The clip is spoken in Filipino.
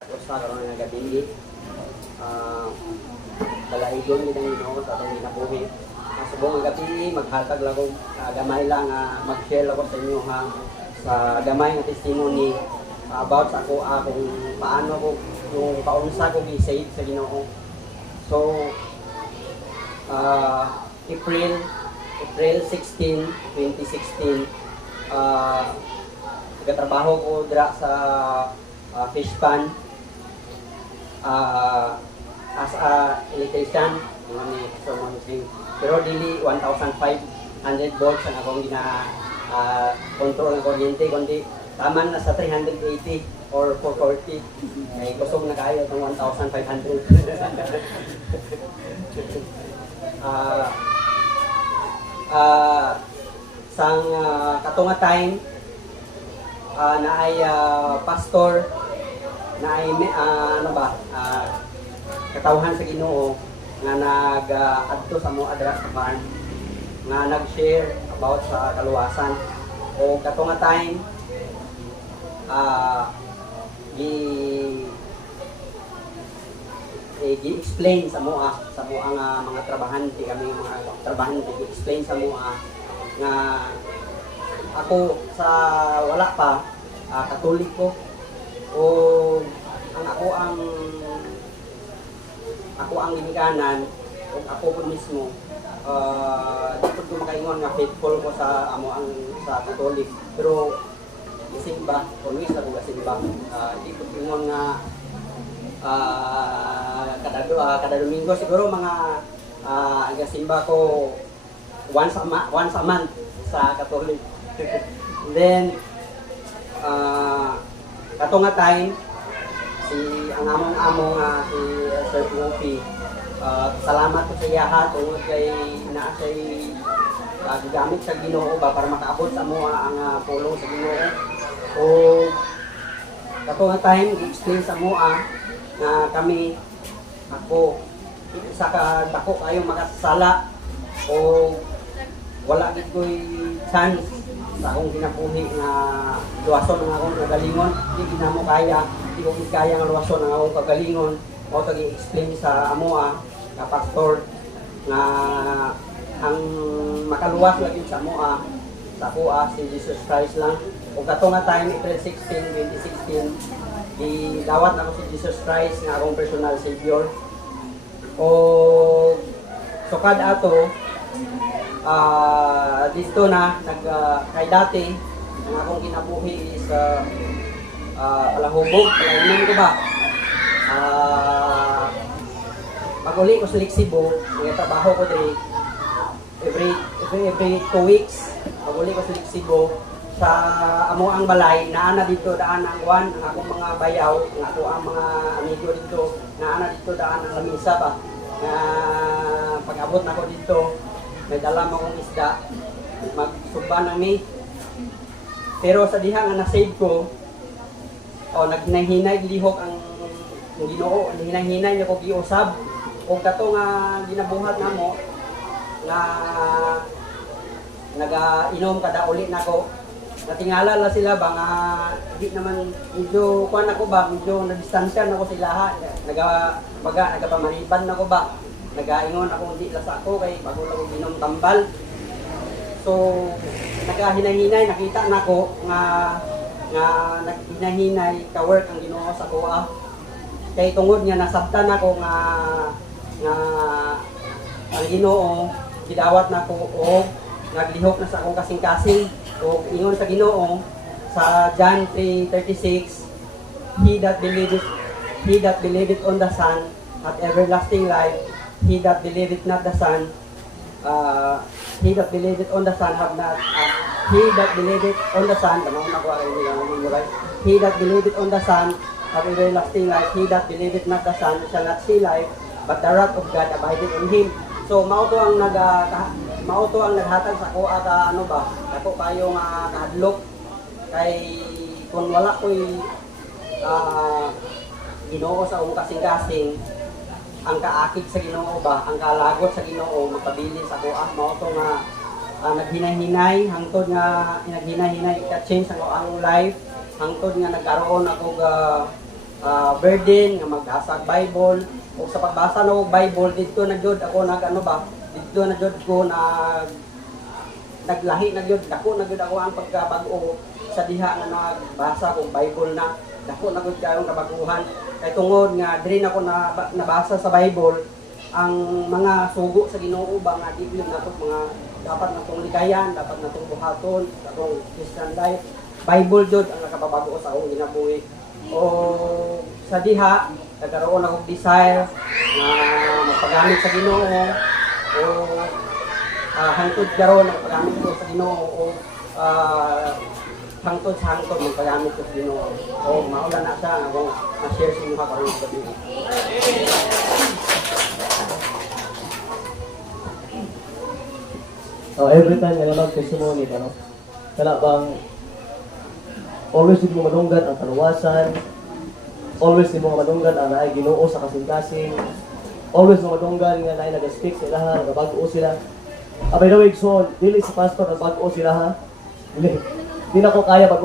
Usa karon nga gabi balaigon gid ang Ginoo sa atong ginabuhi. Subong ang gabi maghatag lang og gamay lang mag-share lang ko sa inyo ha sa gamay nga testimony about sa ako kung paano ko yung paunsa ko gi-save sa Ginoo. So April 16, 2016 nagtrabaho ko dira sa fish pan as a electrician pero dili 1,500 volts ang akong control ng kuryente kundi taman na sa 380 or 440 ay kusog na kayo itong 1,500 sang katunga time na ay pastor na ay katawhan sa Ginoo nga nag-adto sa mo adra sa farm nga nag-share about sa kaluwasan o katunga time gi-explain sa mo nga mga trabahante kami mga trabahante gi-explain sa mo nga ako sa wala pa Katolik ko o ako ang ginikanan o ako po mismo dapat ko makaingon nga faithful ko sa sa Katolik pero simba always ako simba di ko ingon nga kada Domingo siguro mga simba ko once a month sa Katolik. Then katunga time ang among si Sir P.O.P. Salamat ko sa iya tungod kay naa say gigamit sa Ginoo para makaabot sa mo ang pulong sa Ginoo. O katunga time gi-explain sa mo nga kami ako sa dako kayo makasala o wala gid ko'y chance sa akong ginabuhi nga luwason ang akong kagalingon. Di mo kaya, di ko kaya nga luwason ang akong kagalingon. O ito i-explain sa nga pastor nga ang makaluwas lagi sa sa ako si Jesus Christ lang. O kato nga time, April 16, 2016, gidawat na ko si Jesus Christ nga akong personal savior. O sukad ato, dito na kay dati ang akong ginabuhi is palahubog, palainom ko ba pag-uli ko sa Lixibo trabaho ko diri every 2 weeks pag-uli ko sa Lixibo sa amo ang balay naana dito daan ang akong mga bayaw ako ang mga amigo dito naana dito daan ang lamisa ba na pag-abot na ko dito may dala mo akong isda, magsuba na mi. Pero sa diha nga na-save ko, naghinay lihok ang Ginoo, hinay-hinay niya ko giusab. Kung kato nga ginabuhat na mo, nga nag-inom kada uli na ko, natingala na sila ba nga di naman medyo kuan ako ba, medyo na-distansya na ko sila nagapamariban na ko ba. Nagaingon ako hindi lasa ako kay bago lang ko ginom tambal. So nagahinay-hinay nakita na ko nga naghinay-hinay ka-work ang Ginoo sa kuha. Kay tungod nga nasabtan ako nga ang Ginoo gidawat na ko o naglihok na sa akong kasing-kasing o ingon sa Ginoo sa John 3:36 He that believeth on the Son hath everlasting life. He that believeth not the Son, he that believeth on the Son have not. He that believeth on the Son, he that believeth on the Son have everlasting life. He that believeth not the Son shall not see life, but the wrath of God abideth in him. So mao to ang naghatag sa ko ako kayo nga kahadlok kay kung wala ko'y Ginoo sa akong kasing-kasing ang kaakit sa Ginoo ba, ang kalagot sa Ginoo magpabilin sa ako mao to nga naghinay-hinay hangtod nga naghinay-hinay ka-change ang life hangtod nga nagkaroon ako burden nga magbasa og Bible. O sa pagbasa ng Bible dito na jud ako dito na jud ko naglahi na jud dako na jud ako ang pagkabag-o sa diha nga nagbasa kong Bible na dako na jud kayo kabaguhan kay tungod nga diri na ako nabasa sa Bible ang mga sugo sa Ginoo ba nga dili nato mga dapat natong likayan, dapat natong buhaton sa atong Christian life. Bible jud ang nakapabago sa akong ginabuhi. O sa diha nagkaroon akong desire na magpagamit sa Ginoo o hangtod karon magpagamit ko sa Ginoo o hangtod sa hangtod magpagamit ko sa Ginoo. O maula na siya nga kung na-share sa inyo karon sa video. Every time nga naman testimony ka, no? Kala bang always hindi mo madunggan ang kaluwasan, always hindi mo madunggan ang naay Ginoo sa kasing-kasing, always mo madunggan nga naay nag-speak sila ha, nagbago sila. By the way, so, dili sa pastor nagbago sila ha. Dili na ko kaya pag